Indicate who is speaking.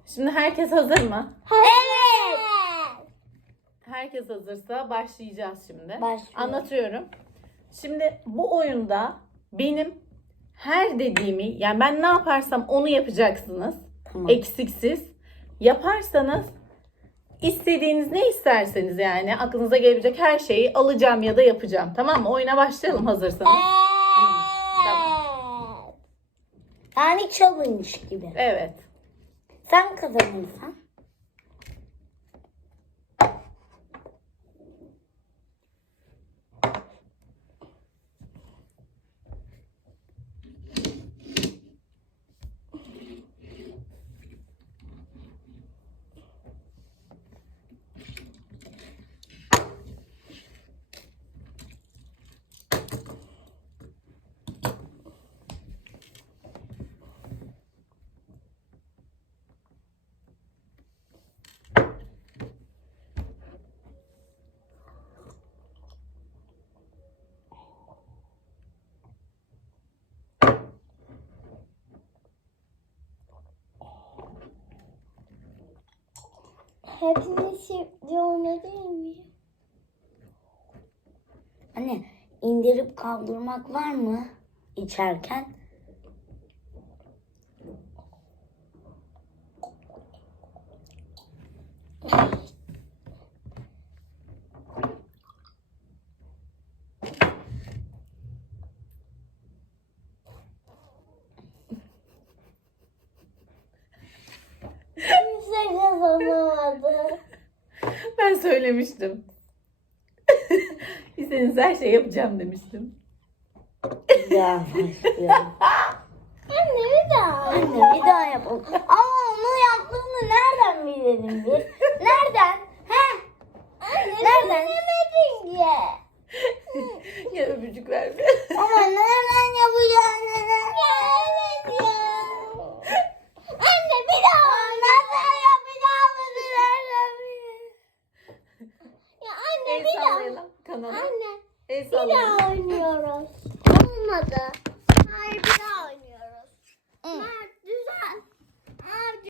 Speaker 1: Şimdi herkes hazır mı?
Speaker 2: Evet.
Speaker 1: Herkes hazırsa başlayacağız şimdi.
Speaker 2: Başlıyorum.
Speaker 1: Anlatıyorum. Şimdi bu oyunda benim her dediğimi, yani ben ne yaparsam onu yapacaksınız.
Speaker 2: Tamam.
Speaker 1: Eksiksiz. Yaparsanız istediğiniz ne isterseniz, yani aklınıza gelebilecek her şeyi alacağım ya da yapacağım. Tamam mı? Oyuna başlayalım hazırsanız.
Speaker 2: Evet. Yani challenge gibi.
Speaker 1: Evet.
Speaker 2: Sen kazanırsan. Hepimiz şimdi öyle değil mi? Anne, indirip kaldırmak var mı içerken? Kimse kazanamadı.
Speaker 1: Ben söylemiştim. İstediğiniz her şeyi yapacağım demiştim.
Speaker 2: Ya başlıyorum. Anne bir daha. Anne bir daha yapalım. Ama onu yaptığını nereden bilelim biz? Nereden? He? Anne nereden? Bilemedin ki.
Speaker 1: Ya öpücük ver bir.
Speaker 2: Ama nereden yapacağını? Ya evet ya. Anne bir daha. Nasıl yapacağımızı nereden bilelim? Ya anne
Speaker 1: El
Speaker 2: bir daha.
Speaker 1: sallayalım kanala.
Speaker 2: Anne
Speaker 1: El
Speaker 2: bir
Speaker 1: sallayalım.
Speaker 2: daha oynuyoruz. Olmadı. Hayır bir daha oynuyoruz. Mert düzel.